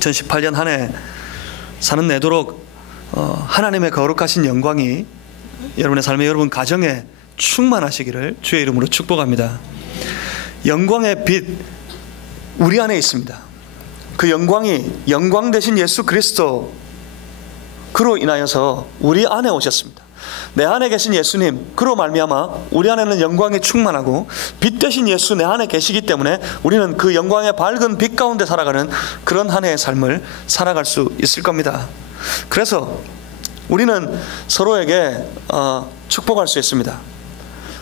2018년 한 해 사는 내도록 하나님의 거룩하신 영광이 여러분의 삶에, 여러분 가정에 충만하시기를 주의 이름으로 축복합니다. 영광의 빛 우리 안에 있습니다. 그 영광이 영광 되신 예수 그리스도 그로 인하여서 우리 안에 오셨습니다. 내 안에 계신 예수님 그로 말미암아 우리 안에는 영광이 충만하고 빛 되신 예수 내 안에 계시기 때문에 우리는 그 영광의 밝은 빛 가운데 살아가는 그런 한 해의 삶을 살아갈 수 있을 겁니다. 그래서 우리는 서로에게 축복할 수 있습니다.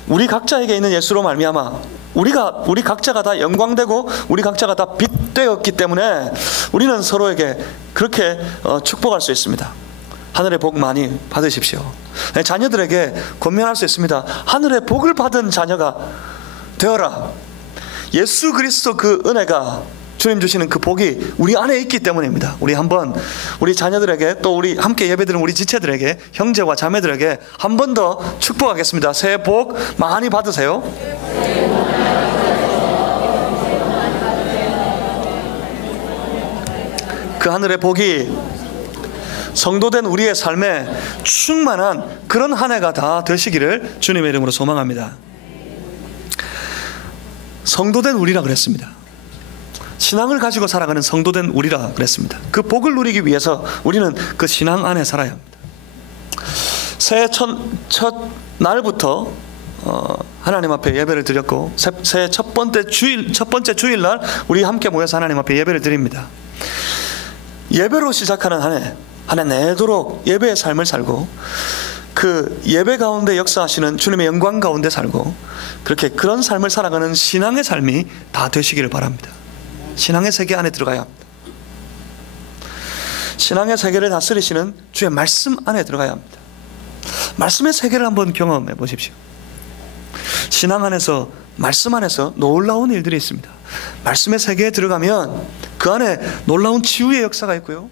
우리 각자에게 있는 예수로 말미암아 우리 각자가 다 영광되고 우리 각자가 다 빛되었기 때문에 우리는 서로에게 그렇게 축복할 수 있습니다. 하늘의 복 많이 받으십시오. 자녀들에게 권면할 수 있습니다. 하늘의 복을 받은 자녀가 되어라. 예수 그리스도 그 은혜가, 주님 주시는 그 복이 우리 안에 있기 때문입니다. 우리 한번 우리 자녀들에게, 또 우리 함께 예배드리는 우리 지체들에게, 형제와 자매들에게 한 번 더 축복하겠습니다. 새해 복 많이 받으세요. 그 하늘의 복이 성도된 우리의 삶에 충만한 그런 한 해가 다 되시기를 주님의 이름으로 소망합니다. 성도된 우리라 그랬습니다. 신앙을 가지고 살아가는 성도된 우리라 그랬습니다. 그 복을 누리기 위해서 우리는 그 신앙 안에 살아야 합니다. 새해 첫 날부터 하나님 앞에 예배를 드렸고, 새해 첫 번째 주일날 우리 함께 모여서 하나님 앞에 예배를 드립니다. 예배로 시작하는 한 해 내도록 예배의 삶을 살고, 그 예배 가운데 역사하시는 주님의 영광 가운데 살고, 그렇게 그런 삶을 살아가는 신앙의 삶이 다 되시기를 바랍니다. 신앙의 세계 안에 들어가야 합니다. 신앙의 세계를 다스리시는 주의 말씀 안에 들어가야 합니다. 말씀의 세계를 한번 경험해 보십시오. 신앙 안에서, 말씀 안에서 놀라운 일들이 있습니다. 말씀의 세계에 들어가면 그 안에 놀라운 치유의 역사가 있고요,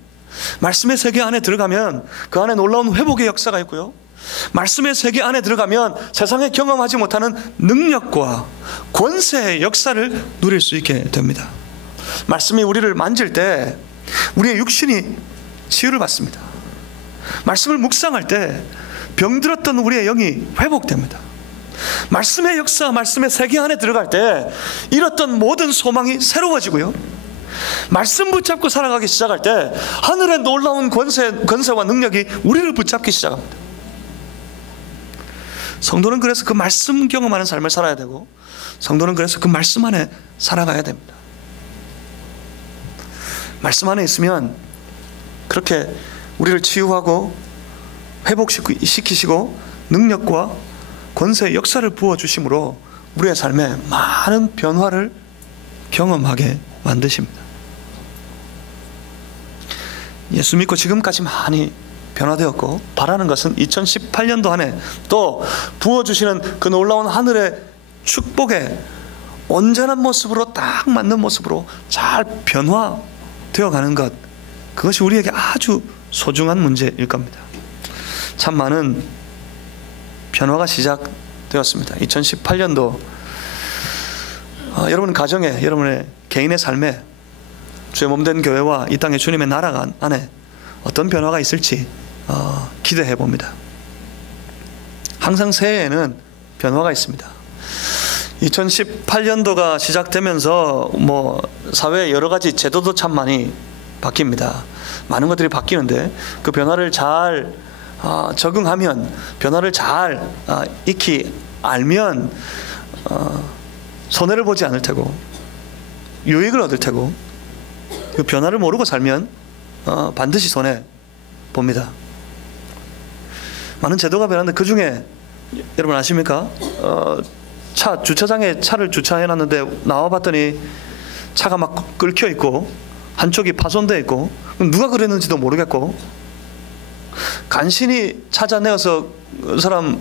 말씀의 세계 안에 들어가면 그 안에 놀라운 회복의 역사가 있고요, 말씀의 세계 안에 들어가면 세상에 경험하지 못하는 능력과 권세의 역사를 누릴 수 있게 됩니다. 말씀이 우리를 만질 때 우리의 육신이 치유를 받습니다. 말씀을 묵상할 때 병들었던 우리의 영이 회복됩니다. 말씀의 역사, 말씀의 세계 안에 들어갈 때 잃었던 모든 소망이 새로워지고요, 말씀 붙잡고 살아가기 시작할 때 하늘의 놀라운 권세와 능력이 우리를 붙잡기 시작합니다. 성도는 그래서 그 말씀 경험하는 삶을 살아야 되고, 성도는 그래서 그 말씀 안에 살아가야 됩니다. 말씀 안에 있으면 그렇게 우리를 치유하고 회복시키시고 능력과 권세의 역사를 부어주심으로 우리의 삶에 많은 변화를 경험하게 만드십니다. 예수 믿고 지금까지 많이 변화되었고, 바라는 것은 2018년도 한 해 또 부어주시는 그 놀라운 하늘의 축복에 온전한 모습으로, 딱 맞는 모습으로 잘 변화되어 가는 것, 그것이 우리에게 아주 소중한 문제일 겁니다. 참 많은 변화가 시작되었습니다. 2018년도 여러분 가정에, 여러분의 개인의 삶에, 주의 몸된 교회와 이 땅의 주님의 나라 안에 어떤 변화가 있을지 기대해 봅니다. 항상 새해에는 변화가 있습니다. 2018년도가 시작되면서 사회의 여러 가지 제도도 참 많이 바뀝니다. 많은 것들이 바뀌는데 그 변화를 잘 적응하면, 변화를 잘 익히 알면 손해를 보지 않을 테고 유익을 얻을 테고, 그 변화를 모르고 살면 반드시 손해 봅니다. 많은 제도가 변하는데 그 중에 여러분 아십니까? 주차장에 차를 주차해놨는데 나와봤더니 차가 막 끓겨 있고 한쪽이 파손되어 있고, 누가 그랬는지도 모르겠고, 간신히 찾아내어서 그 사람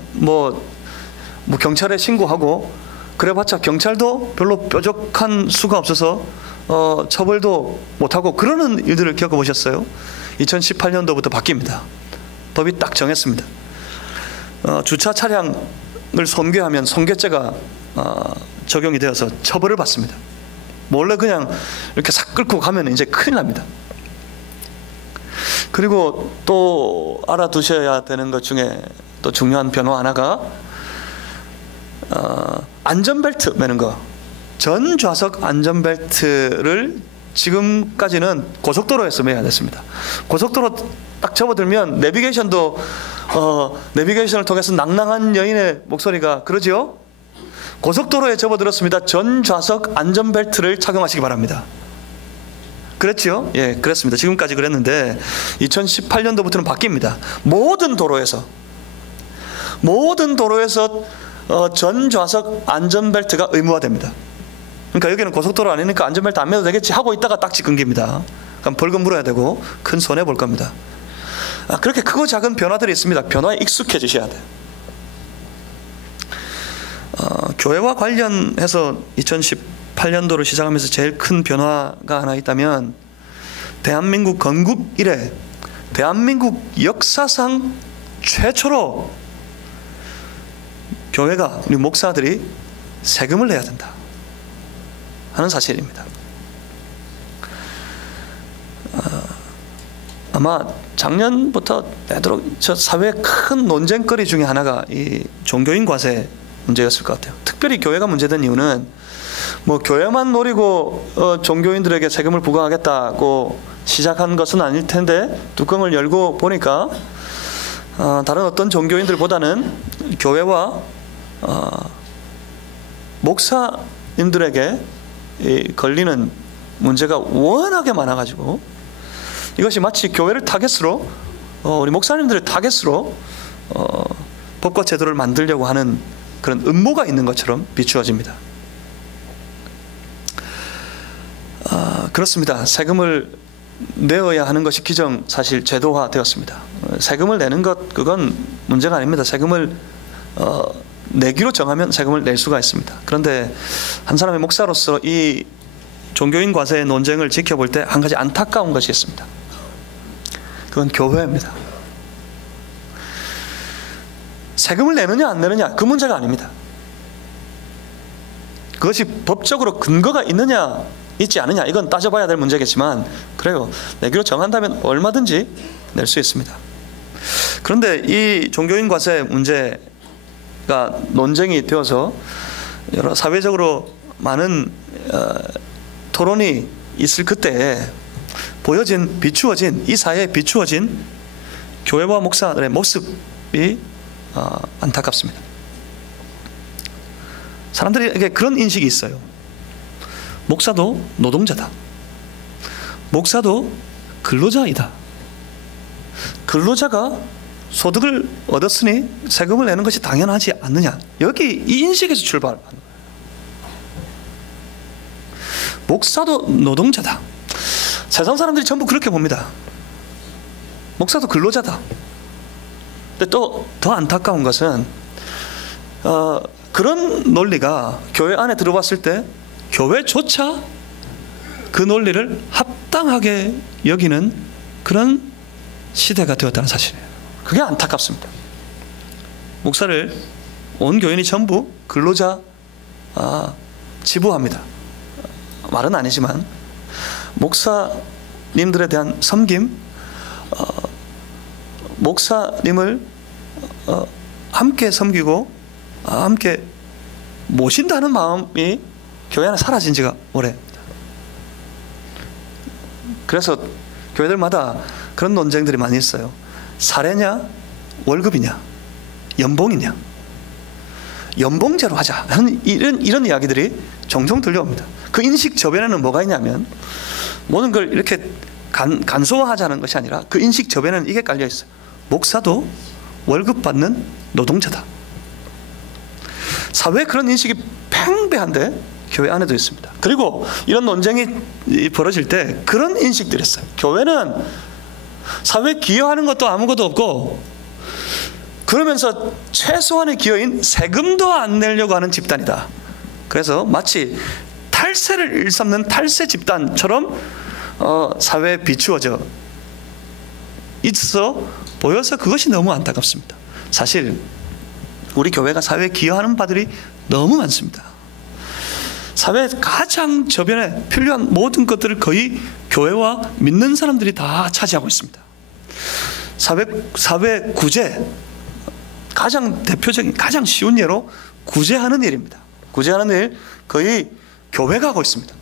경찰에 신고하고 그래봤자 경찰도 별로 뾰족한 수가 없어서 처벌도 못하고 그러는 일들을 겪어보셨어요? 2018년도부터 바뀝니다. 법이 딱 정했습니다. 주차 차량을 손괴하면 손괴죄가 적용이 되어서 처벌을 받습니다. 몰래 그냥 이렇게 싹 끌고 가면 이제 큰일 납니다. 그리고 또 알아두셔야 되는 것 중에 또 중요한 변화 하나가 안전벨트 매는 거. 전 좌석 안전벨트를 지금까지는 고속도로에서 매야 됐습니다. 고속도로 딱 접어들면 내비게이션을 통해서 낭낭한 여인의 목소리가 그러지요? 고속도로에 접어들었습니다. 전 좌석 안전벨트를 착용하시기 바랍니다. 그랬지요? 예, 그랬습니다. 지금까지 그랬는데 2018년도부터는 바뀝니다. 모든 도로에서 전 좌석 안전벨트가 의무화됩니다. 그러니까 여기는 고속도로 아니니까 안전벨트 안 매도 되겠지 하고 있다가 딱지 끊깁니다. 그럼 벌금 물어야 되고 큰 손해 볼 겁니다. 그렇게 크고 작은 변화들이 있습니다. 변화에 익숙해지셔야 돼요. 교회와 관련해서 2018년도를 시작하면서 제일 큰 변화가 하나 있다면 대한민국 건국 이래 대한민국 역사상 최초로 교회가 우리 목사들이 세금을 내야 된다 하는 사실입니다. 아마 작년부터 내도록 저 사회의 큰 논쟁거리 중에 하나가 이 종교인 과세 문제였을 것 같아요. 특별히 교회가 문제된 이유는 뭐 교회만 노리고 종교인들에게 세금을 부과하겠다고 시작한 것은 아닐 텐데 뚜껑을 열고 보니까 다른 어떤 종교인들보다는 교회와 목사님들에게 걸리는 문제가 워낙에 많아가지고 이것이 마치 교회를 타겟으로 우리 목사님들을 타겟으로 법과 제도를 만들려고 하는 그런 음모가 있는 것처럼 비추어집니다. 그렇습니다. 세금을 내어야 하는 것이 사실 제도화되었습니다. 세금을 내는 것 그건 문제가 아닙니다. 세금을 내기로 정하면 세금을 낼 수가 있습니다. 그런데 한 사람의 목사로서 이 종교인 과세의 논쟁을 지켜볼 때 한 가지 안타까운 것이 있습니다. 그건 교회입니다. 세금을 내느냐 안 내느냐 그 문제가 아닙니다. 그것이 법적으로 근거가 있느냐 있지 않느냐 이건 따져봐야 될 문제겠지만 그래요. 내기로 정한다면 얼마든지 낼 수 있습니다. 그런데 이 종교인 과세 문제가 논쟁이 되어서 여러 사회적으로 많은 토론이 있을 그때에 비추어진 이 사회에 비추어진 교회와 목사들의 모습이 안타깝습니다. 사람들에게 그런 인식이 있어요. 목사도 노동자다. 목사도 근로자이다. 근로자가 소득을 얻었으니 세금을 내는 것이 당연하지 않느냐. 여기 이 인식에서 출발하는 거예요. 목사도 노동자다. 세상 사람들이 전부 그렇게 봅니다. 목사도 근로자다. 근데 또 더 안타까운 것은 그런 논리가 교회 안에 들어왔을 때 교회조차 그 논리를 합당하게 여기는 그런 시대가 되었다는 사실이에요. 그게 안타깝습니다. 목사를 온 교인이 전부 근로자 지부합니다. 말은 아니지만 목사님들에 대한 섬김, 목사님을 함께 섬기고 함께 모신다는 마음이 교회 안에 사라진 지가 오래입니다. 그래서 교회들마다 그런 논쟁들이 많이 있어요. 사례냐 월급이냐 연봉이냐 연봉제로 하자 하는 이런 이야기들이 종종 들려옵니다. 그 인식 저변에는 뭐가 있냐면 모든 걸 이렇게 간소화하자는 것이 아니라 그 인식 저변에는 이게 깔려 있어요. 목사도 월급 받는 노동자다. 사회에 그런 인식이 팽배한데 교회 안에도 있습니다. 그리고 이런 논쟁이 벌어질 때 그런 인식들이 있어요. 교회는 사회에 기여하는 것도 아무것도 없고 그러면서 최소한의 기여인 세금도 안 내려고 하는 집단이다. 그래서 마치 탈세를 일삼는 탈세 집단처럼 사회에 비추어져 있어 보여서 그것이 너무 안타깝습니다. 사실 우리 교회가 사회에 기여하는 바들이 너무 많습니다. 사회의 가장 저변에 필요한 모든 것들을 거의 교회와 믿는 사람들이 다 차지하고 있습니다. 사회 구제, 가장 대표적인 가장 쉬운 예로 구제하는 일입니다. 구제하는 일 거의 교회가 하고 있습니다.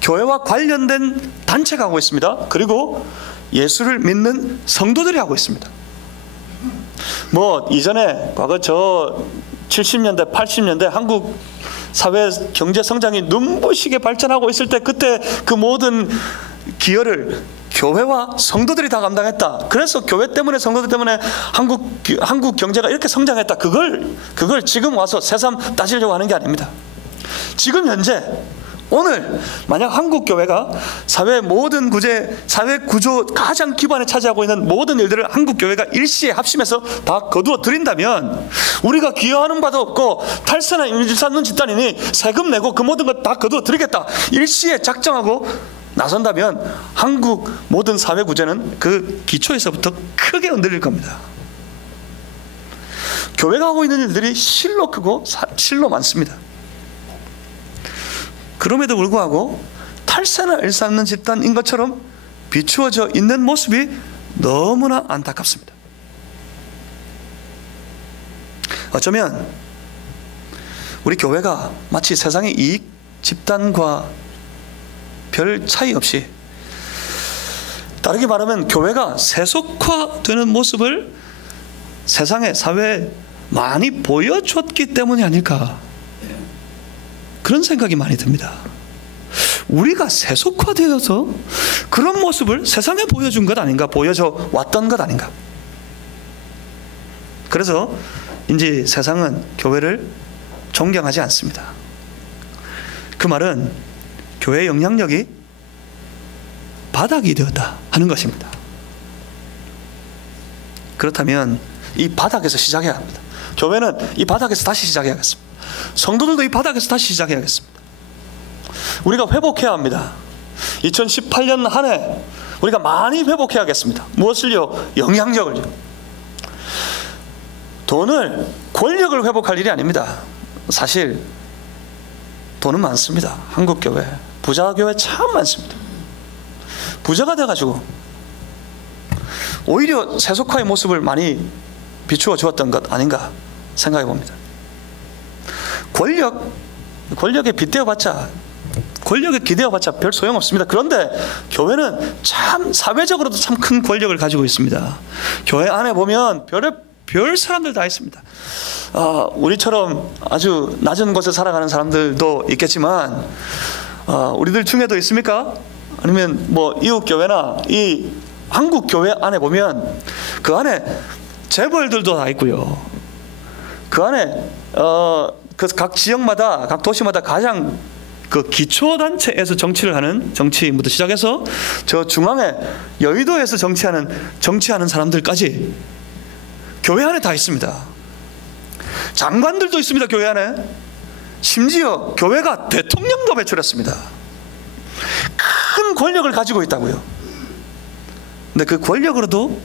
교회와 관련된 단체가 하고 있습니다. 그리고 예수를 믿는 성도들이 하고 있습니다. 뭐 이전에 과거 저 70년대 80년대 한국 사회 경제 성장이 눈부시게 발전하고 있을 때 그때 그 모든 기여를 교회와 성도들이 다 감당했다. 그래서 교회 때문에 성도들 때문에 한국 경제가 이렇게 성장했다. 그걸 지금 와서 새삼 따지려고 하는 게 아닙니다. 지금 현재 오늘 만약 한국 교회가 사회 모든 사회 구조 가장 기반에 차지하고 있는 모든 일들을 한국 교회가 일시에 합심해서 다 거두어 드린다면, 우리가 기여하는 바도 없고 탈세나 일삼는 집단이니 세금 내고 그 모든 것 다 거두어 드리겠다 일시에 작정하고 나선다면 한국 모든 사회 구조는 그 기초에서부터 크게 흔들릴 겁니다. 교회가 하고 있는 일들이 실로 크고 실로 많습니다. 그럼에도 불구하고 탈세나 일삼는 집단인 것처럼 비추어져 있는 모습이 너무나 안타깝습니다. 어쩌면 우리 교회가 마치 세상의 이익 집단과 별 차이 없이, 다르게 말하면 교회가 세속화되는 모습을 세상의 사회에 많이 보여줬기 때문이 아닐까, 그런 생각이 많이 듭니다. 우리가 세속화되어서 그런 모습을 세상에 보여준 것 아닌가, 보여줘 왔던 것 아닌가. 그래서 인지 세상은 교회를 존경하지 않습니다. 그 말은 교회의 영향력이 바닥이 되었다 하는 것입니다. 그렇다면 이 바닥에서 시작해야 합니다. 교회는 이 바닥에서 다시 시작해야겠습니다. 성도들도 이 바닥에서 다시 시작해야겠습니다. 우리가 회복해야 합니다. 2018년 한 해 우리가 많이 회복해야겠습니다. 무엇을요? 영향력을요. 돈을, 권력을 회복할 일이 아닙니다. 사실 돈은 많습니다. 한국 교회, 부자 교회 참 많습니다. 부자가 돼가지고 오히려 세속화의 모습을 많이 비추어 주었던 것 아닌가 생각해 봅니다. 권력에 기대어봤자 별 소용없습니다. 그런데 교회는 참 사회적으로도 참 큰 권력을 가지고 있습니다. 교회 안에 보면 별 사람들 다 있습니다. 우리처럼 아주 낮은 곳에 살아가는 사람들도 있겠지만, 우리들 중에도 있습니까? 아니면 뭐 이웃 교회나 이 한국 교회 안에 보면 그 안에 재벌들도 다 있고요. 그 안에 그 각 지역마다, 각 도시마다 가장 그 기초단체에서 정치를 하는 정치인부터 시작해서 저 중앙에 여의도에서 정치하는 사람들까지 교회 안에 다 있습니다. 장관들도 있습니다. 교회 안에. 심지어 교회가 대통령도 배출했습니다. 큰 권력을 가지고 있다고요. 근데 그 권력으로도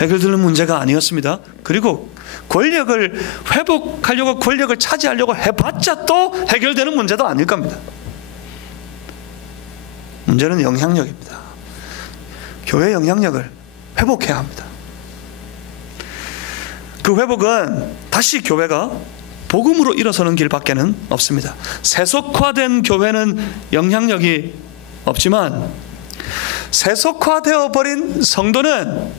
해결되는 문제가 아니었습니다. 그리고 권력을 회복하려고, 권력을 차지하려고 해봤자 또 해결되는 문제도 아닐 겁니다. 문제는 영향력입니다. 교회의 영향력을 회복해야 합니다. 그 회복은 다시 교회가 복음으로 일어서는 길밖에는 없습니다. 세속화된 교회는 영향력이 없지만 세속화되어 버린 성도는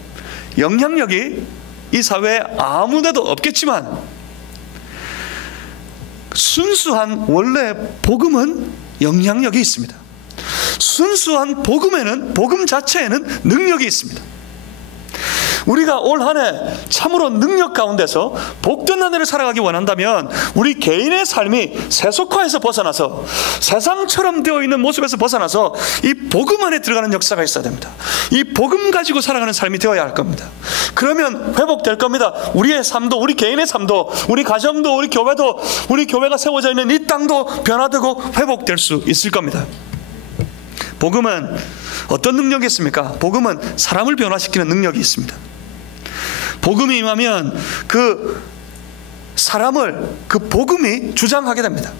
영향력이 이 사회에 아무데도 없겠지만, 순수한 원래 복음은 영향력이 있습니다. 순수한 복음 자체에는 능력이 있습니다. 우리가 올 한 해 참으로 능력 가운데서 복된 한 해를 살아가기 원한다면 우리 개인의 삶이 세속화에서 벗어나서 세상처럼 되어 있는 모습에서 벗어나서 이 복음 안에 들어가는 역사가 있어야 됩니다. 이 복음 가지고 살아가는 삶이 되어야 할 겁니다. 그러면 회복될 겁니다. 우리의 삶도, 우리 개인의 삶도, 우리 가정도, 우리 교회도, 우리 교회가 세워져 있는 이 땅도 변화되고 회복될 수 있을 겁니다. 복음은 어떤 능력이 있습니까? 복음은 사람을 변화시키는 능력이 있습니다. 복음이 임하면 그 사람을 그 복음이 주장하게 됩니다.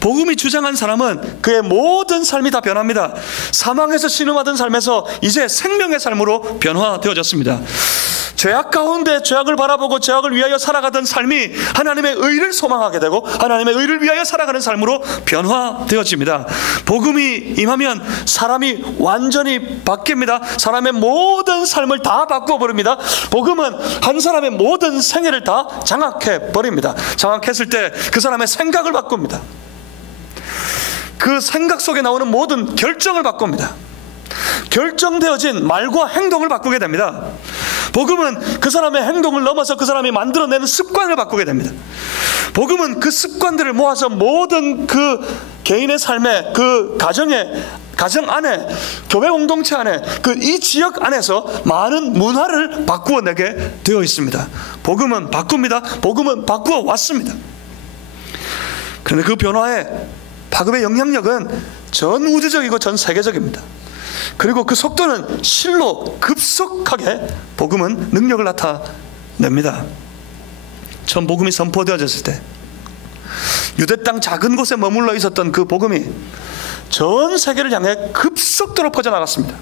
복음이 주장한 사람은 그의 모든 삶이 다 변합니다. 사망에서 신음하던 삶에서 이제 생명의 삶으로 변화되어졌습니다. 죄악 가운데 죄악을 바라보고 죄악을 위하여 살아가던 삶이 하나님의 의를 소망하게 되고 하나님의 의를 위하여 살아가는 삶으로 변화되어집니다. 복음이 임하면 사람이 완전히 바뀝니다. 사람의 모든 삶을 다 바꾸어 버립니다. 복음은 한 사람의 모든 생애를 다 장악해 버립니다. 장악했을 때 그 사람의 생각을 바꿉니다. 그 생각 속에 나오는 모든 결정을 바꿉니다. 결정되어진 말과 행동을 바꾸게 됩니다. 복음은 그 사람의 행동을 넘어서 그 사람이 만들어내는 습관을 바꾸게 됩니다. 복음은 그 습관들을 모아서 모든 그 개인의 삶에, 그 가정 안에, 교회 공동체 안에, 그 이 지역 안에서 많은 문화를 바꾸어내게 되어 있습니다. 복음은 바꿉니다. 복음은 바꾸어 왔습니다. 그런데 그 변화의 파급의 영향력은 전 우주적이고 전 세계적입니다. 그리고 그 속도는 실로 급속하게 복음은 능력을 나타냅니다. 처음 복음이 선포되어졌을 때 유대 땅 작은 곳에 머물러 있었던 그 복음이 전 세계를 향해 급속도로 퍼져나갔습니다.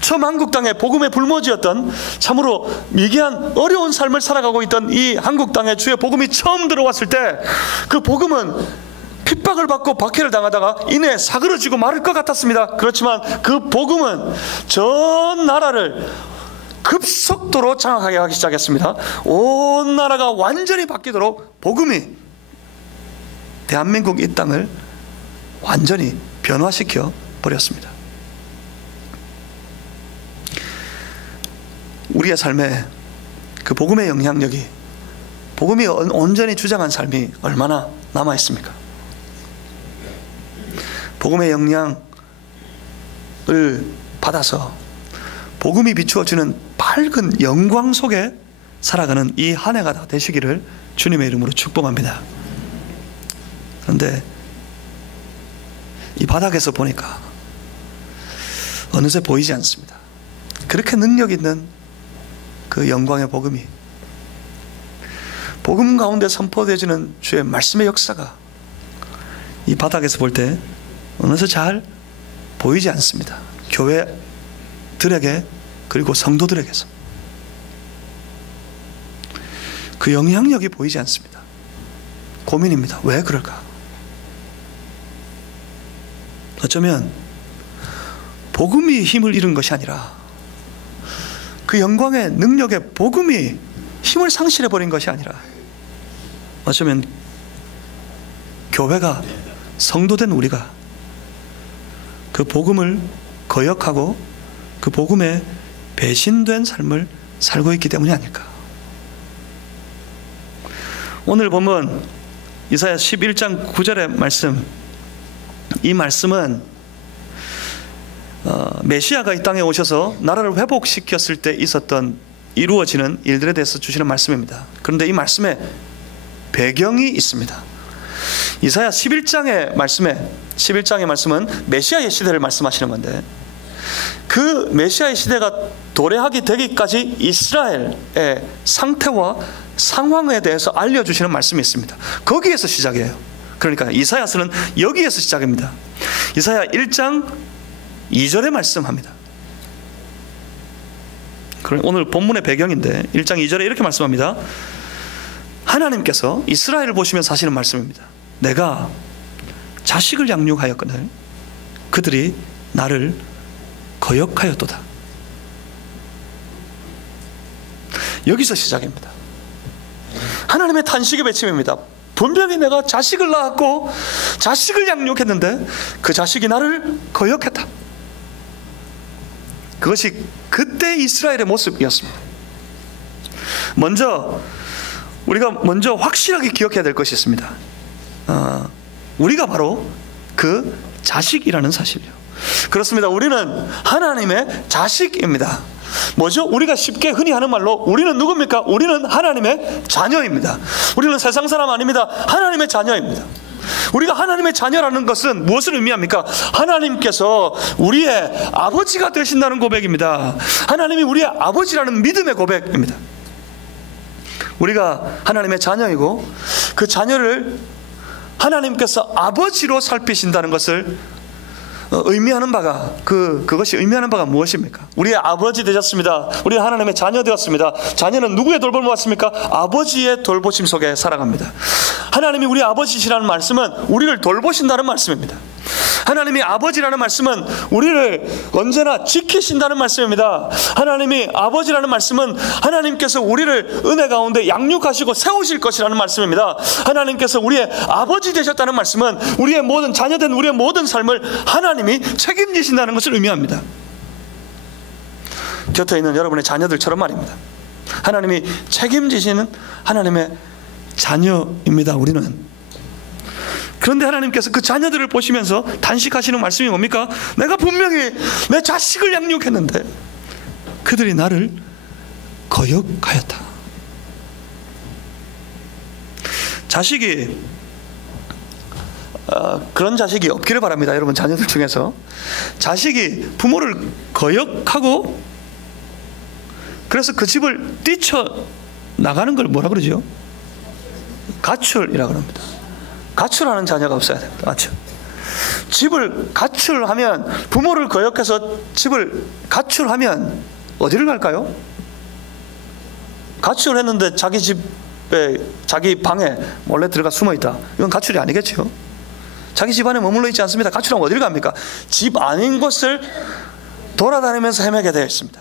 처음 한국 땅에 복음의 불모지였던, 참으로 미개한 어려운 삶을 살아가고 있던 이 한국 땅에 주의 복음이 처음 들어왔을 때 그 복음은 핍박을 받고 박해를 당하다가 이내 사그러지고 마를 것 같았습니다. 그렇지만 그 복음은 전 나라를 급속도로 장악하게 하기 시작했습니다. 온 나라가 완전히 바뀌도록 복음이 대한민국 이 땅을 완전히 변화시켜 버렸습니다. 우리의 삶에 그 복음의 영향력이, 복음이 온전히 주장한 삶이 얼마나 남아 있습니까? 복음의 영향을 받아서 복음이 비추어주는 밝은 영광 속에 살아가는 이 한 해가 다 되시기를 주님의 이름으로 축복합니다. 그런데 이 바닥에서 보니까 어느새 보이지 않습니다. 그렇게 능력 있는 그 영광의 복음이, 복음 가운데 선포되어지는 주의 말씀의 역사가 이 바닥에서 볼 때 어느새 잘 보이지 않습니다. 교회들에게, 그리고 성도들에게서 그 영향력이 보이지 않습니다. 고민입니다. 왜 그럴까? 어쩌면 복음이 힘을 잃은 것이 아니라 그 영광의 능력의 복음이 힘을 상실해버린 것이 아니라 어쩌면 교회가, 성도된 우리가 그 복음을 거역하고 그 복음에 배신된 삶을 살고 있기 때문이 아닐까. 오늘 보면 이사야 11장 9절의 말씀, 이 말씀은 메시아가 이 땅에 오셔서 나라를 회복시켰을 때 있었던, 이루어지는 일들에 대해서 주시는 말씀입니다. 그런데 이 말씀에 배경이 있습니다. 이사야 11장의 말씀은 메시아의 시대를 말씀하시는 건데, 그 메시아의 시대가 도래하기 되기까지 이스라엘의 상태와 상황에 대해서 알려주시는 말씀이 있습니다. 거기에서 시작이에요. 그러니까 이사야서는 여기에서 시작입니다. 이사야 1장 2절에 말씀합니다. 오늘 본문의 배경인데 1장 2절에 이렇게 말씀합니다. 하나님께서 이스라엘을 보시면서 하시는 말씀입니다. 내가 자식을 양육하였거늘 그들이 나를 거역하였도다. 여기서 시작입니다. 하나님의 탄식의 외침입니다. 분명히 내가 자식을 낳았고 자식을 양육했는데 그 자식이 나를 거역했다. 그것이 그때 이스라엘의 모습이었습니다. 우리가 먼저 확실하게 기억해야 될 것이 있습니다. 우리가 바로 그 자식이라는 사실이요. 그렇습니다. 우리는 하나님의 자식입니다. 뭐죠? 우리가 쉽게 흔히 하는 말로 우리는 누굽니까? 우리는 하나님의 자녀입니다. 우리는 세상 사람 아닙니다. 하나님의 자녀입니다. 우리가 하나님의 자녀라는 것은 무엇을 의미합니까? 하나님께서 우리의 아버지가 되신다는 고백입니다. 하나님이 우리의 아버지라는 믿음의 고백입니다. 우리가 하나님의 자녀이고 그 자녀를 하나님께서 아버지로 살피신다는 것을 의미하는 바가 그것이 의미하는 바가 무엇입니까? 우리의 아버지 되셨습니다. 우리 하나님의 자녀 되었습니다. 자녀는 누구의 돌봄을 받습니까? 아버지의 돌보심 속에 살아갑니다. 하나님이 우리 아버지시라는 말씀은 우리를 돌보신다는 말씀입니다. 하나님이 아버지라는 말씀은 우리를 언제나 지키신다는 말씀입니다. 하나님이 아버지라는 말씀은 하나님께서 우리를 은혜 가운데 양육하시고 세우실 것이라는 말씀입니다. 하나님께서 우리의 아버지 되셨다는 말씀은 우리의 모든 자녀된 우리의 모든 삶을 하나님이 책임지신다는 것을 의미합니다. 곁에 있는 여러분의 자녀들처럼 말입니다. 하나님이 책임지시는 하나님의 자녀입니다. 우리는. 그런데 하나님께서 그 자녀들을 보시면서 단식하시는 말씀이 뭡니까? 내가 분명히 내 자식을 양육했는데 그들이 나를 거역하였다. 자식이 그런 자식이 없기를 바랍니다. 여러분 자녀들 중에서 자식이 부모를 거역하고 그래서 그 집을 뛰쳐나가는 걸 뭐라 그러죠? 가출이라고 합니다. 가출하는 자녀가 없어야 됩니다. 가출. 집을 가출하면, 부모를 거역해서 집을 가출하면 어디를 갈까요? 가출했는데 자기 집에, 자기 방에 몰래 들어가 숨어 있다. 이건 가출이 아니겠죠. 자기 집 안에 머물러 있지 않습니다. 가출하면 어디를 갑니까? 집 아닌 곳을 돌아다니면서 헤매게 되어 있습니다.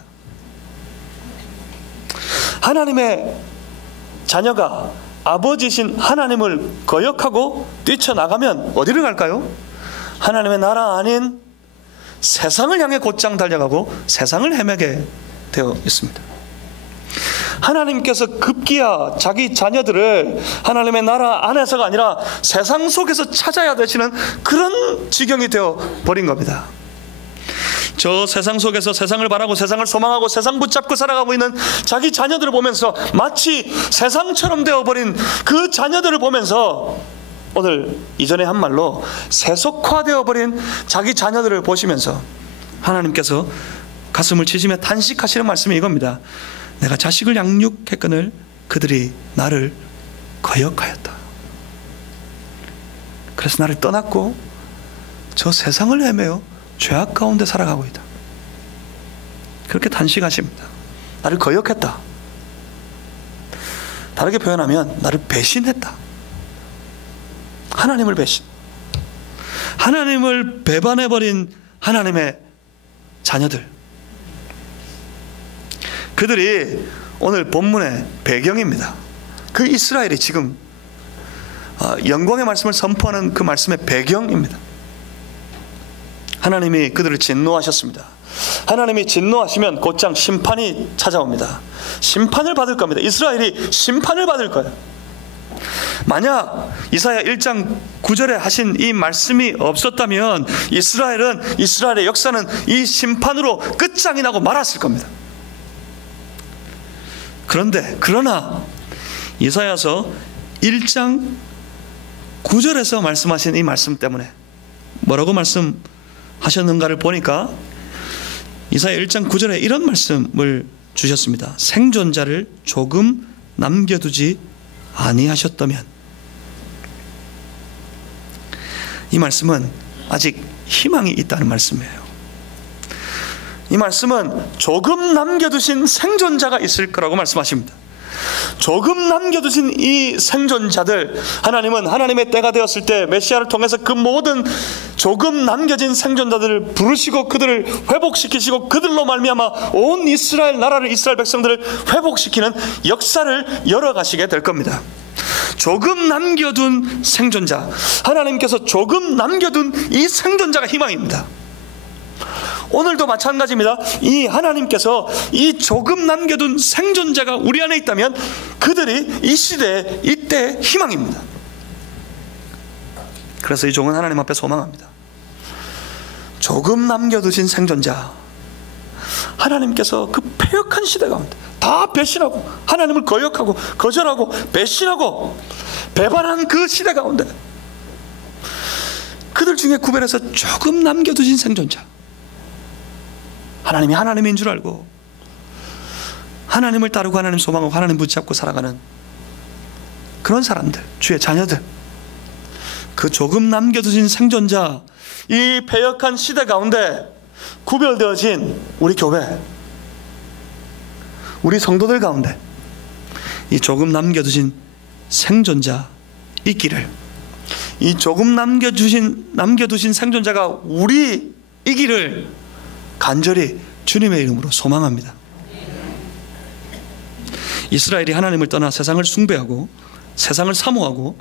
하나님의 자녀가 아버지신 하나님을 거역하고 뛰쳐나가면 어디를 갈까요? 하나님의 나라 아닌 세상을 향해 곧장 달려가고 세상을 헤매게 되어 있습니다. 하나님께서 급기야 자기 자녀들을 하나님의 나라 안에서가 아니라 세상 속에서 찾아야 되시는 그런 지경이 되어 버린 겁니다. 저 세상 속에서 세상을 바라고 세상을 소망하고 세상 붙잡고 살아가고 있는 자기 자녀들을 보면서 마치 세상처럼 되어버린 그 자녀들을 보면서 오늘 이전에 한 말로 세속화되어버린 자기 자녀들을 보시면서 하나님께서 가슴을 치시며 탄식하시는 말씀이 이겁니다. 내가 자식을 양육했거늘 그들이 나를 거역하였다. 그래서 나를 떠났고 저 세상을 헤매어 죄악 가운데 살아가고 있다. 그렇게 단식하십니다. 나를 거역했다. 다르게 표현하면 나를 배신했다. 하나님을 배신. 하나님을 배반해버린 하나님의 자녀들. 그들이 오늘 본문의 배경입니다. 그 이스라엘이 지금 영광의 말씀을 선포하는 그 말씀의 배경입니다. 하나님이 그들을 진노하셨습니다. 하나님이 진노하시면 곧장 심판이 찾아옵니다. 심판을 받을 겁니다. 이스라엘이 심판을 받을 거예요. 만약 이사야 1장 9절에 하신 이 말씀이 없었다면 이스라엘의 역사는 이 심판으로 끝장이 나고 말았을 겁니다. 그러나 이사야서 1장 9절에서 말씀하신 이 말씀 때문에 뭐라고 말씀하셨는가를 보니까 이사야 1장 9절에 이런 말씀을 주셨습니다. 생존자를 조금 남겨두지 아니하셨다면. 이 말씀은 아직 희망이 있다는 말씀이에요. 이 말씀은 조금 남겨두신 생존자가 있을 거라고 말씀하십니다. 조금 남겨두신 이 생존자들, 하나님은 하나님의 때가 되었을 때 메시아를 통해서 그 모든 조금 남겨진 생존자들을 부르시고 그들을 회복시키시고 그들로 말미암아 온 이스라엘 나라를, 이스라엘 백성들을 회복시키는 역사를 열어가시게 될 겁니다. 조금 남겨둔 생존자, 하나님께서 조금 남겨둔 이 생존자가 희망입니다. 오늘도 마찬가지입니다. 이 하나님께서 이 조금 남겨둔 생존자가 우리 안에 있다면 그들이 이 시대에, 이때 희망입니다. 그래서 이 종은 하나님 앞에 소망합니다. 조금 남겨두신 생존자, 하나님께서 그 패역한 시대 가운데 다 배신하고 하나님을 거역하고 거절하고 배신하고 배반한 그 시대 가운데 그들 중에 구별해서 조금 남겨두신 생존자, 하나님이 하나님인 줄 알고 하나님을 따르고 하나님 소망하고 하나님 붙잡고 살아가는 그런 사람들, 주의 자녀들, 그 조금 남겨두신 생존자, 이 패역한 시대 가운데 구별되어진 우리 교회, 우리 성도들 가운데 이 조금 남겨두신 생존자 있기를, 이 조금 남겨두신 생존자가 우리이기를 간절히 주님의 이름으로 소망합니다. 이스라엘이 하나님을 떠나 세상을 숭배하고 세상을 사모하고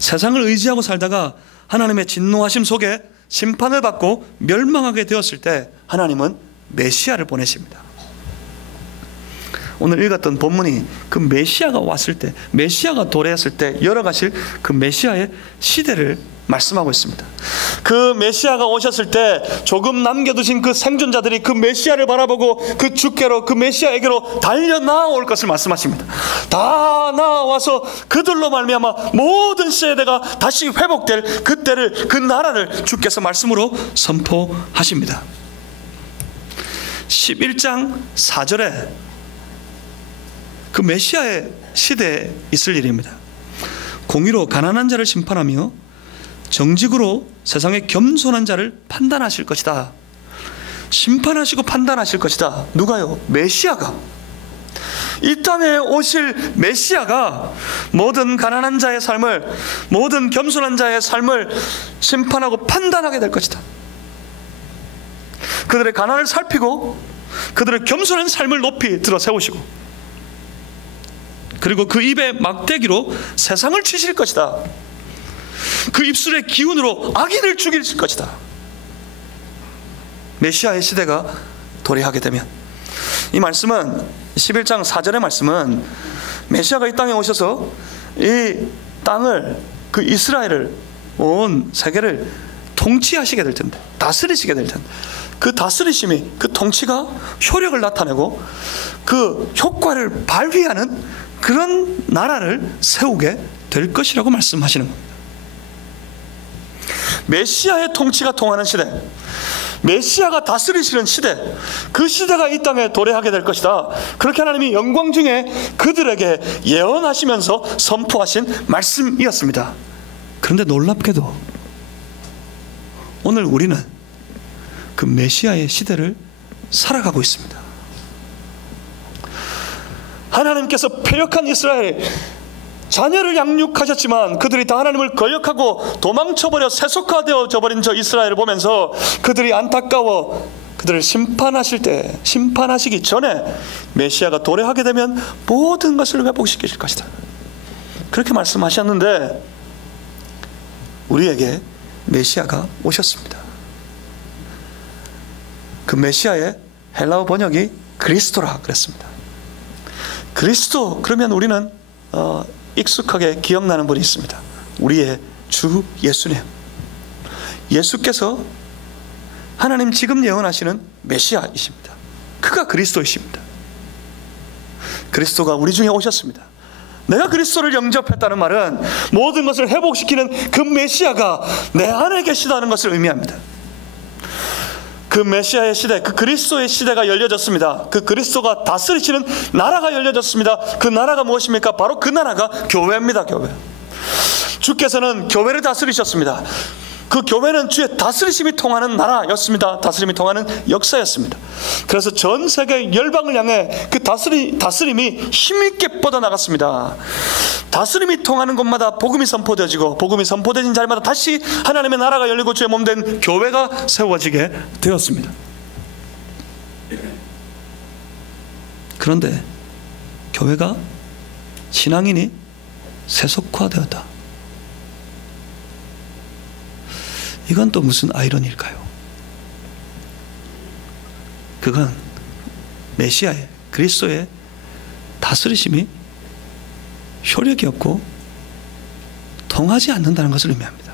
세상을 의지하고 살다가 하나님의 진노하심 속에 심판을 받고 멸망하게 되었을 때 하나님은 메시아를 보내십니다. 오늘 읽었던 본문이 그 메시아가 왔을 때, 메시아가 도래했을 때 열어가실 그 메시아의 시대를 말씀하고 있습니다. 그 메시아가 오셨을 때 조금 남겨두신 그 생존자들이 그 메시아를 바라보고 그 주께로, 그 메시아에게로 달려 나아올 것을 말씀하십니다. 다 나아와서 그들로 말미암아 모든 세대가 다시 회복될 그때를, 그 나라를 주께서 말씀으로 선포하십니다. 11장 4절에 그 메시아의 시대에 있을 일입니다. 공의로 가난한 자를 심판하며 정직으로 세상의 겸손한 자를 판단하실 것이다. 심판하시고 판단하실 것이다. 누가요? 메시아가. 이 땅에 오실 메시아가 모든 가난한 자의 삶을, 모든 겸손한 자의 삶을 심판하고 판단하게 될 것이다. 그들의 가난을 살피고 그들의 겸손한 삶을 높이 들어 세우시고, 그리고 그 입의 막대기로 세상을 치실 것이다. 그 입술의 기운으로 악인을 죽이실 것이다. 메시아의 시대가 도래하게 되면, 이 말씀은 11장 4절의 말씀은 메시아가 이 땅에 오셔서 이 땅을, 그 이스라엘을, 온 세계를 통치하시게 될 텐데, 다스리시게 될 텐데, 그 다스리심이, 그 통치가 효력을 나타내고 그 효과를 발휘하는 그런 나라를 세우게 될 것이라고 말씀하시는 겁니다. 메시아의 통치가 통하는 시대, 메시아가 다스리시는 시대, 그 시대가 이 땅에 도래하게 될 것이다. 그렇게 하나님이 영광 중에 그들에게 예언하시면서 선포하신 말씀이었습니다. 그런데 놀랍게도 오늘 우리는 그 메시아의 시대를 살아가고 있습니다. 하나님께서 패역한 이스라엘 자녀를 양육하셨지만 그들이 다 하나님을 거역하고 도망쳐버려 세속화되어져 버린 저 이스라엘을 보면서 그들이 안타까워 그들을 심판하시기 전에 메시아가 도래하게 되면 모든 것을 회복시키실 것이다. 그렇게 말씀하셨는데 우리에게 메시아가 오셨습니다. 그 메시아의 헬라어 번역이 그리스도라 그랬습니다. 그리스도, 그러면 우리는 익숙하게 기억나는 분이 있습니다. 우리의 주 예수님. 예수께서 하나님 지금 예언하시는 메시아이십니다. 그가 그리스도이십니다. 그리스도가 우리 중에 오셨습니다. 내가 그리스도를 영접했다는 말은 모든 것을 회복시키는 그 메시아가 내 안에 계시다는 것을 의미합니다. 그 메시아의 시대, 그 그리스도의 시대가 열려졌습니다. 그 그리스도가 다스리시는 나라가 열려졌습니다. 그 나라가 무엇입니까? 바로 그 나라가 교회입니다. 교회. 주께서는 교회를 다스리셨습니다. 그 교회는 주의 다스리심이 통하는 나라였습니다. 다스림이 통하는 역사였습니다. 그래서 전 세계 열방을 향해 그 다스림이 힘있게 뻗어나갔습니다. 다스림이 통하는 곳마다 복음이 선포되어지고 복음이 선포되진 자리마다 다시 하나님의 나라가 열리고 주의 몸된 교회가 세워지게 되었습니다. 그런데 교회가 신앙인이 세속화되었다. 이건 또 무슨 아이러니일까요? 그건 메시아의, 그리스도의 다스리심이 효력이 없고 통하지 않는다는 것을 의미합니다.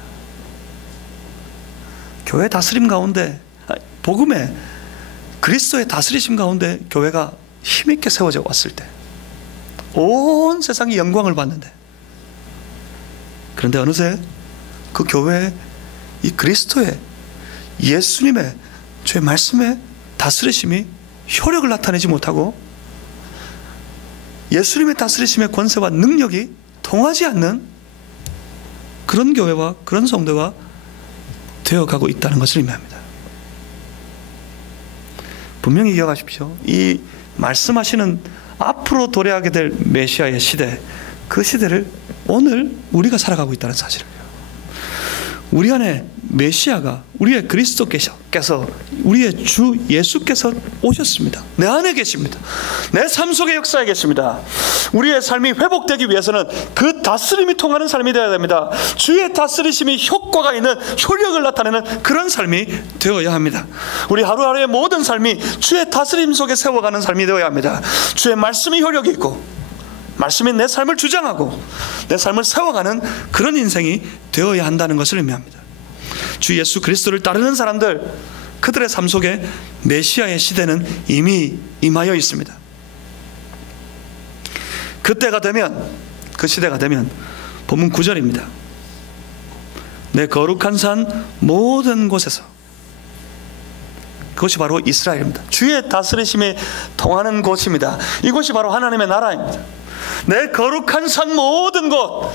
교회 다스림 가운데, 복음의 그리스도의 다스리심 가운데 교회가 힘있게 세워져 왔을 때 온 세상이 영광을 받는데, 그런데 어느새 그 교회에 이 그리스도의, 예수님의, 주의 말씀의 다스리심이 효력을 나타내지 못하고 예수님의 다스리심의 권세와 능력이 통하지 않는 그런 그런 교회와 그런 성도가 되어가고 있다는 것을 의미합니다. 분명히 기억하십시오. 이 말씀하시는 앞으로 도래하게 될 메시아의 시대, 그 시대를 오늘 우리가 살아가고 있다는 사실을, 우리 안에 메시아가, 우리의 그리스도께서, 우리의 주 예수께서 오셨습니다. 내 안에 계십니다. 내 삶 속에 역사에 계십니다. 우리의 삶이 회복되기 위해서는 그 다스림이 통하는 삶이 되어야 됩니다. 주의 다스리심이 효과가 있는, 효력을 나타내는 그런 삶이 되어야 합니다. 우리 하루하루의 모든 삶이 주의 다스림 속에 세워가는 삶이 되어야 합니다. 주의 말씀이 효력이 있고, 말씀이 내 삶을 주장하고 내 삶을 세워가는 그런 인생이 되어야 한다는 것을 의미합니다. 주 예수 그리스도를 따르는 사람들, 그들의 삶 속에 메시아의 시대는 이미 임하여 있습니다. 그때가 되면, 그 시대가 되면 본문 9절입니다. 내 거룩한 산 모든 곳에서, 그것이 바로 이스라엘입니다. 주의 다스리심이 통하는 곳입니다. 이곳이 바로 하나님의 나라입니다. 내 거룩한 산 모든 곳,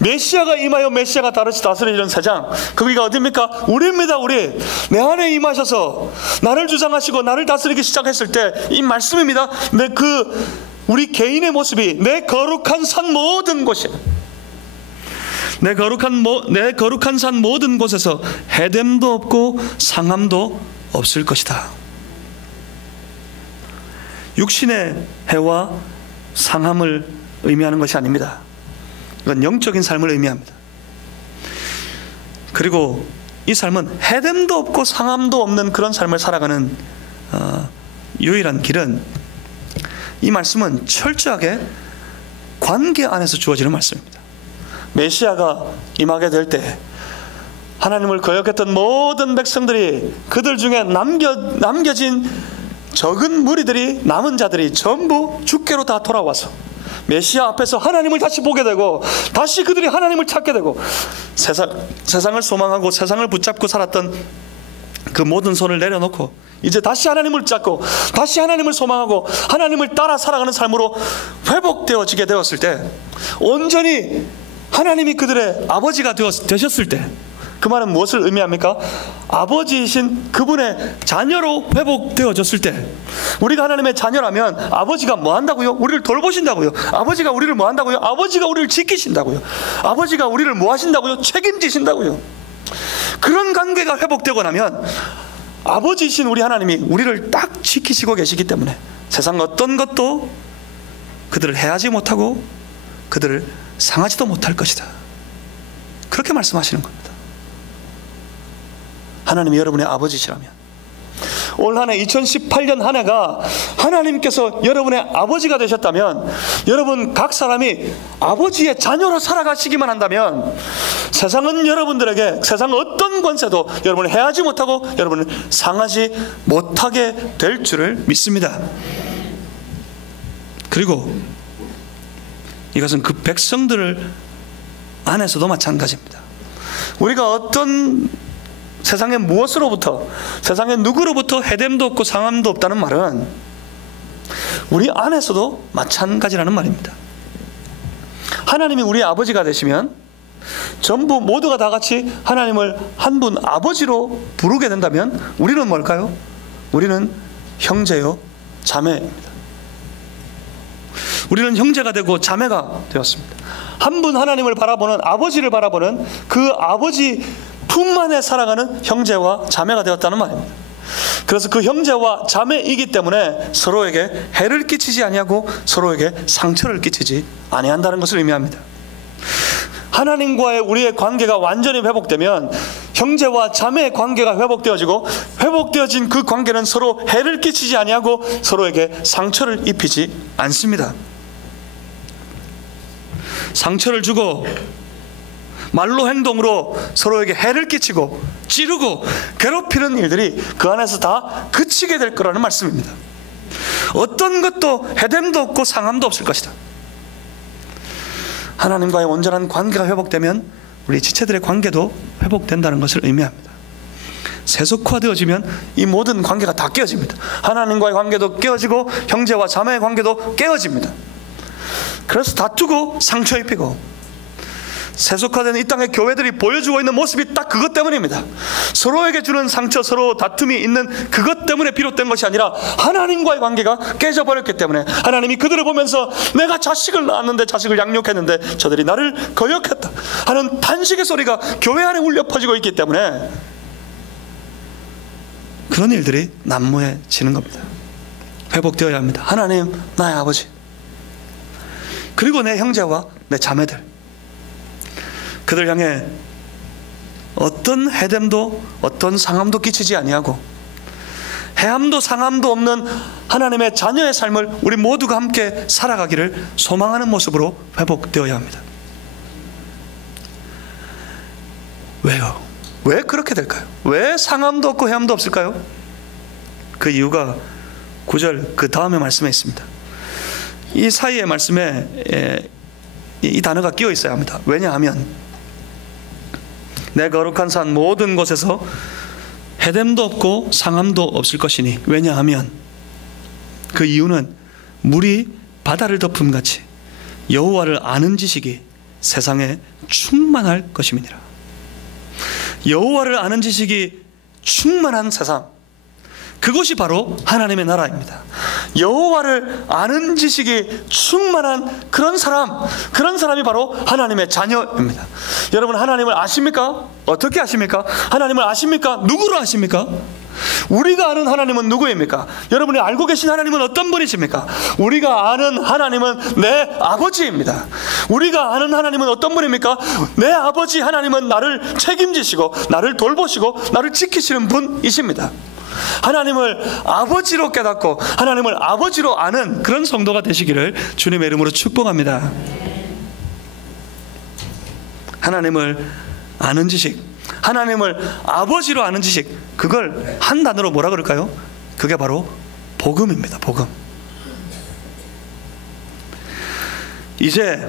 메시아가 임하여 메시아가 다스리는 세상, 거기가 어디입니까? 우리입니다. 우리 내 안에 임하셔서 나를 주장하시고 나를 다스리기 시작했을 때 이 말씀입니다. 우리 개인의 모습이 내 거룩한 산 모든 곳이, 내 거룩한 산 모든 곳에서 해됨도 없고 상함도 없을 것이다. 육신의 해와 상함을 의미하는 것이 아닙니다. 이건 영적인 삶을 의미합니다. 그리고 이 삶은 해됨도 없고 상함도 없는 그런 삶을 살아가는 유일한 길은, 이 말씀은 철저하게 관계 안에서 주어지는 말씀입니다. 메시아가 임하게 될 때 하나님을 거역했던 모든 백성들이, 그들 중에 남겨진 적은 무리들이, 남은 자들이 전부 주께로 다 돌아와서 메시아 앞에서 하나님을 다시 보게 되고, 다시 그들이 하나님을 찾게 되고, 세상을 소망하고 세상을 붙잡고 살았던 그 모든 손을 내려놓고 이제 다시 하나님을 찾고 다시 하나님을 소망하고 하나님을 따라 살아가는 삶으로 회복되어지게 되었을 때, 온전히 하나님이 그들의 아버지가 되셨을 때, 그 말은 무엇을 의미합니까? 아버지이신 그분의 자녀로 회복되어졌을 때, 우리가 하나님의 자녀라면 아버지가 뭐 한다고요? 우리를 돌보신다고요. 아버지가 우리를 뭐 한다고요? 아버지가 우리를 지키신다고요. 아버지가 우리를 뭐 하신다고요? 책임지신다고요. 그런 관계가 회복되고 나면 아버지이신 우리 하나님이 우리를 딱 지키시고 계시기 때문에 세상 어떤 것도 그들을 해하지 못하고 그들을 상하지도 못할 것이다. 그렇게 말씀하시는 겁니다. 하나님이 여러분의 아버지시라면, 올 한 해 2018년 한 해가 하나님께서 여러분의 아버지가 되셨다면, 여러분 각 사람이 아버지의 자녀로 살아가시기만 한다면, 세상은 여러분들에게, 세상 어떤 권세도 여러분을 해하지 못하고 여러분을 상하지 못하게 될 줄을 믿습니다. 그리고 이것은 그 백성들 안에서도 마찬가지입니다. 우리가 어떤 세상의 무엇으로부터, 세상의 누구로부터 해됨도 없고 상함도 없다는 말은 우리 안에서도 마찬가지라는 말입니다. 하나님이 우리의 아버지가 되시면 전부 모두가 다 같이 하나님을 한 분 아버지로 부르게 된다면 우리는 뭘까요? 우리는 형제요 자매입니다. 우리는 형제가 되고 자매가 되었습니다. 한 분 하나님을 바라보는, 아버지를 바라보는 그 아버지 품 안에 살아가는 형제와 자매가 되었다는 말입니다. 그래서 그 형제와 자매이기 때문에 서로에게 해를 끼치지 아니하고 서로에게 상처를 끼치지 아니한다는 것을 의미합니다. 하나님과의 우리의 관계가 완전히 회복되면 형제와 자매의 관계가 회복되어지고, 회복되어진 그 관계는 서로 해를 끼치지 아니하고 서로에게 상처를 입히지 않습니다. 상처를 주고 말로 행동으로 서로에게 해를 끼치고 찌르고 괴롭히는 일들이 그 안에서 다 그치게 될 거라는 말씀입니다. 어떤 것도 해됨도 없고 상함도 없을 것이다. 하나님과의 온전한 관계가 회복되면 우리 지체들의 관계도 회복된다는 것을 의미합니다. 세속화되어지면 이 모든 관계가 다 깨어집니다. 하나님과의 관계도 깨어지고 형제와 자매의 관계도 깨어집니다. 그래서 다투고 상처 입히고 세속화된 이 땅의 교회들이 보여주고 있는 모습이 딱 그것 때문입니다. 서로에게 주는 상처, 서로 다툼이 있는 그것 때문에 비롯된 것이 아니라 하나님과의 관계가 깨져버렸기 때문에, 하나님이 그들을 보면서 내가 자식을 낳았는데, 자식을 양육했는데 저들이 나를 거역했다 하는 탄식의 소리가 교회 안에 울려 퍼지고 있기 때문에 그런 일들이 난무해지는 겁니다. 회복되어야 합니다. 하나님, 나의 아버지, 그리고 내 형제와 내 자매들, 그들 향해 어떤 해됨도 어떤 상함도 끼치지 아니하고 해함도 상함도 없는 하나님의 자녀의 삶을 우리 모두가 함께 살아가기를 소망하는 모습으로 회복되어야 합니다. 왜요? 왜 그렇게 될까요? 왜 상함도 없고 해함도 없을까요? 그 이유가 9절 그 다음의 말씀에 있습니다. 이 사이의 말씀에 이 단어가 끼어 있어야 합니다. 왜냐하면 내 거룩한 산 모든 곳에서 해됨도 없고 상함도 없을 것이니, 왜냐하면 그 이유는 물이 바다를 덮음같이 여호와를 아는 지식이 세상에 충만할 것임이니라. 여호와를 아는 지식이 충만한 세상, 그것이 바로 하나님의 나라입니다. 여호와를 아는 지식이 충만한 그런 사람이 바로 하나님의 자녀입니다. 여러분, 하나님을 아십니까? 어떻게 아십니까? 하나님을 아십니까? 누구로 아십니까? 우리가 아는 하나님은 누구입니까? 여러분이 알고 계신 하나님은 어떤 분이십니까? 우리가 아는 하나님은 내 아버지입니다. 우리가 아는 하나님은 어떤 분입니까? 내 아버지 하나님은 나를 책임지시고 나를 돌보시고 나를 지키시는 분이십니다. 하나님을 아버지로 깨닫고 하나님을 아버지로 아는 그런 성도가 되시기를 주님의 이름으로 축복합니다. 하나님을 아는 지식, 하나님을 아버지로 아는 지식, 그걸 한 단어로 뭐라 그럴까요? 그게 바로 복음입니다. 복음. 이제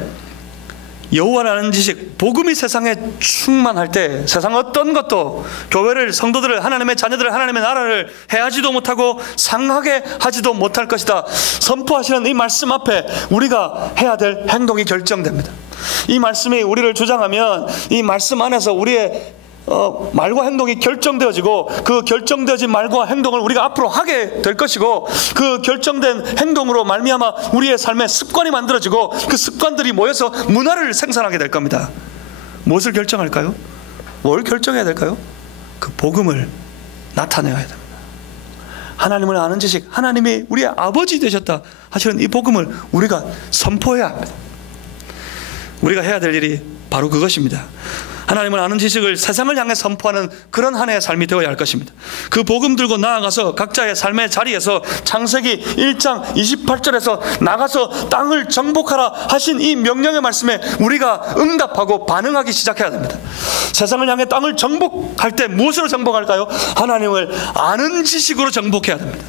여호와를 아는 지식, 복음이 세상에 충만할 때 세상 어떤 것도 교회를, 성도들을, 하나님의 자녀들을, 하나님의 나라를 해하지도 못하고 상하게 하지도 못할 것이다 선포하시는 이 말씀 앞에 우리가 해야 될 행동이 결정됩니다. 이 말씀이 우리를 주장하면 이 말씀 안에서 우리의 말과 행동이 결정되어지고, 그 결정되어진 말과 행동을 우리가 앞으로 하게 될 것이고, 그 결정된 행동으로 말미암아 우리의 삶의 습관이 만들어지고, 그 습관들이 모여서 문화를 생산하게 될 겁니다. 무엇을 결정할까요? 뭘 결정해야 될까요? 그 복음을 나타내야 됩니다. 하나님을 아는 지식, 하나님이 우리의 아버지 되셨다 하시는 이 복음을 우리가 선포해야 합니다. 우리가 해야 될 일이 바로 그것입니다. 하나님을 아는 지식을 세상을 향해 선포하는 그런 한 해의 삶이 되어야 할 것입니다. 그 복음 들고 나아가서 각자의 삶의 자리에서 창세기 1장 28절에서 나가서 땅을 정복하라 하신 이 명령의 말씀에 우리가 응답하고 반응하기 시작해야 됩니다. 세상을 향해 땅을 정복할 때 무엇으로 정복할까요? 하나님을 아는 지식으로 정복해야 됩니다.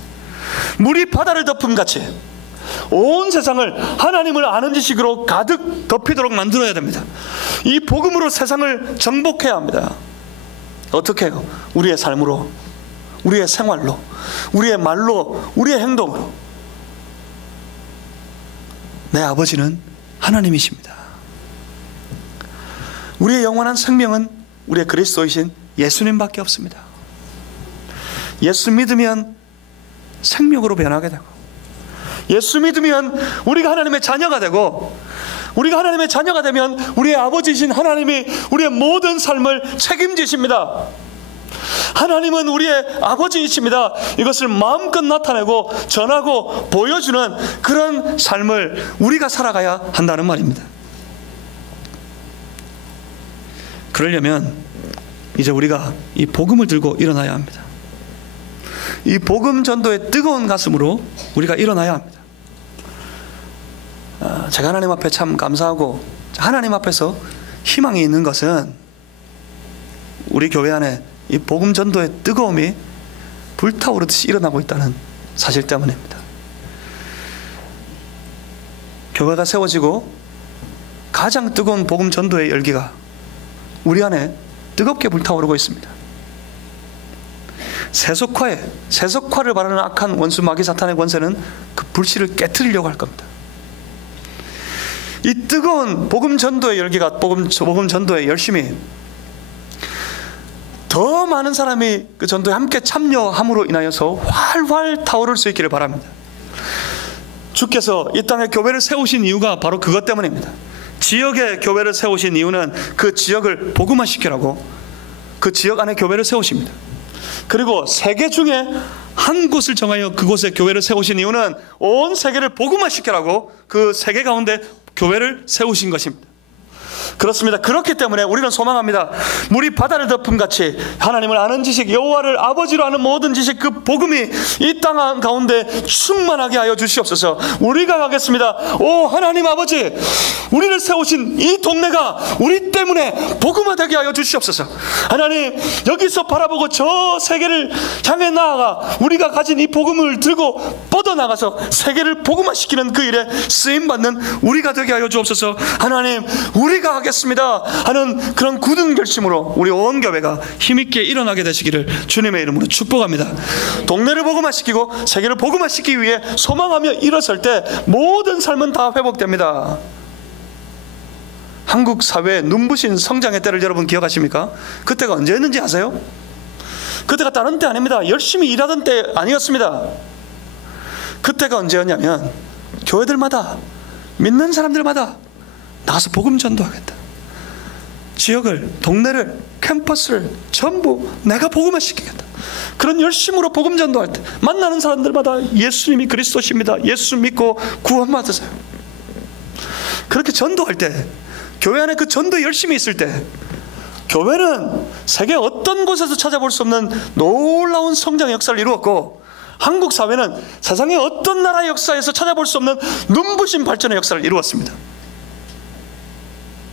물이 바다를 덮음같이 온 세상을 하나님을 아는 지식으로 가득 덮이도록 만들어야 됩니다. 이 복음으로 세상을 정복해야 합니다. 어떻게 해요? 우리의 삶으로, 우리의 생활로, 우리의 말로, 우리의 행동으로. 내 아버지는 하나님이십니다. 우리의 영원한 생명은 우리의 그리스도이신 예수님밖에 없습니다. 예수 믿으면 생명으로 변하게 되고, 예수 믿으면 우리가 하나님의 자녀가 되고, 우리가 하나님의 자녀가 되면 우리의 아버지이신 하나님이 우리의 모든 삶을 책임지십니다. 하나님은 우리의 아버지이십니다. 이것을 마음껏 나타내고 전하고 보여주는 그런 삶을 우리가 살아가야 한다는 말입니다. 그러려면 이제 우리가 이 복음을 들고 일어나야 합니다. 이 복음 전도의 뜨거운 가슴으로 우리가 일어나야 합니다. 제가 하나님 앞에 참 감사하고, 하나님 앞에서 희망이 있는 것은 우리 교회 안에 이 복음 전도의 뜨거움이 불타오르듯이 일어나고 있다는 사실 때문입니다. 교회가 세워지고 가장 뜨거운 복음 전도의 열기가 우리 안에 뜨겁게 불타오르고 있습니다. 세속화를 바라는 악한 원수 마귀 사탄의 권세는 그 불씨를 깨트리려고 할 겁니다. 이 뜨거운 복음 전도의 열기가 복음 전도에 열심히 더 많은 사람이 그 전도에 함께 참여함으로 인하여서 활활 타오를 수 있기를 바랍니다. 주께서 이 땅에 교회를 세우신 이유가 바로 그것 때문입니다. 지역에 교회를 세우신 이유는 그 지역을 복음화시키라고 그 지역 안에 교회를 세우십니다. 그리고 세계 중에 한 곳을 정하여 그곳에 교회를 세우신 이유는 온 세계를 복음화시키라고 그 세계 가운데 교회를 세우신 것입니다. 그렇습니다. 그렇기 때문에 우리는 소망합니다. 물이 바다를 덮음 같이 하나님을 아는 지식, 여호와를 아버지로 아는 모든 지식, 그 복음이 이 땅 가운데 충만하게 하여 주시옵소서. 우리가 가겠습니다. 오 하나님 아버지, 우리를 세우신 이 동네가 우리 때문에 복음화되게 하여 주시옵소서. 하나님, 여기서 바라보고 저 세계를 향해 나아가 우리가 가진 이 복음을 들고 뻗어나가서 세계를 복음화시키는 그 일에 쓰임받는 우리가 되게 하여 주옵소서. 하나님, 우리가 하겠습니다 하는 그런 굳은 결심으로 우리 온 교회가 힘있게 일어나게 되시기를 주님의 이름으로 축복합니다. 동네를 복음화시키고 세계를 복음화시키기 위해 소망하며 일어설 때 모든 삶은 다 회복됩니다. 한국 사회의 눈부신 성장의 때를 여러분 기억하십니까? 그때가 언제였는지 아세요? 그때가 다른 때 아닙니다. 열심히 일하던 때 아니었습니다. 그때가 언제였냐면 교회들마다, 믿는 사람들마다 나가서 복음 전도하겠다. 지역을, 동네를, 캠퍼스를 전부 내가 복음화시키겠다. 그런 열심으로 복음 전도할 때 만나는 사람들마다 예수님이 그리스도십니다, 예수 믿고 구원받으세요. 그렇게 전도할 때, 교회 안에 그 전도 열심히 있을 때 교회는 세계 어떤 곳에서 찾아볼 수 없는 놀라운 성장 역사를 이루었고, 한국 사회는 세상의 어떤 나라의 역사에서 찾아볼 수 없는 눈부신 발전의 역사를 이루었습니다.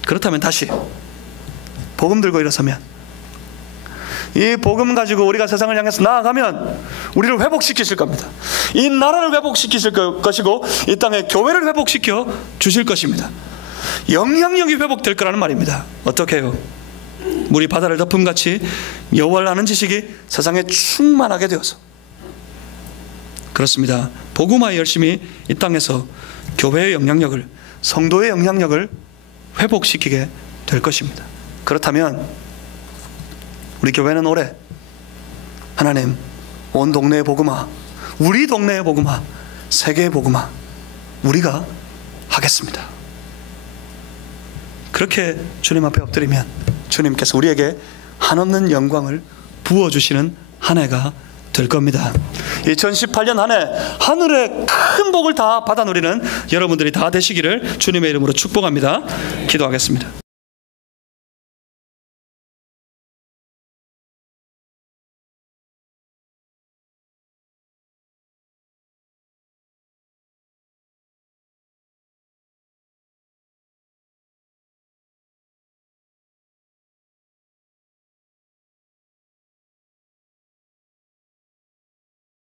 그렇다면 다시 복음 들고 일어서면, 이 복음 가지고 우리가 세상을 향해서 나아가면 우리를 회복시키실 겁니다. 이 나라를 회복시키실 것이고 이 땅에 교회를 회복시켜 주실 것입니다. 영향력이 회복될 거라는 말입니다. 어떻게 해요? 물이 바다를 덮음같이 여호와를 아는 지식이 세상에 충만하게 되어서, 그렇습니다. 복음화에 열심히 이 땅에서 교회의 영향력을, 성도의 영향력을 회복시키게 될 것입니다. 그렇다면 우리 교회는 올해 하나님, 온 동네의 복음화, 우리 동네의 복음화, 세계의 복음화 우리가 하겠습니다. 그렇게 주님 앞에 엎드리면 주님께서 우리에게 한없는 영광을 부어주시는 한 해가 될 겁니다. 2018년 한 해 하늘의 큰 복을 다 받아 누리는 여러분들이 다 되시기를 주님의 이름으로 축복합니다. 기도하겠습니다.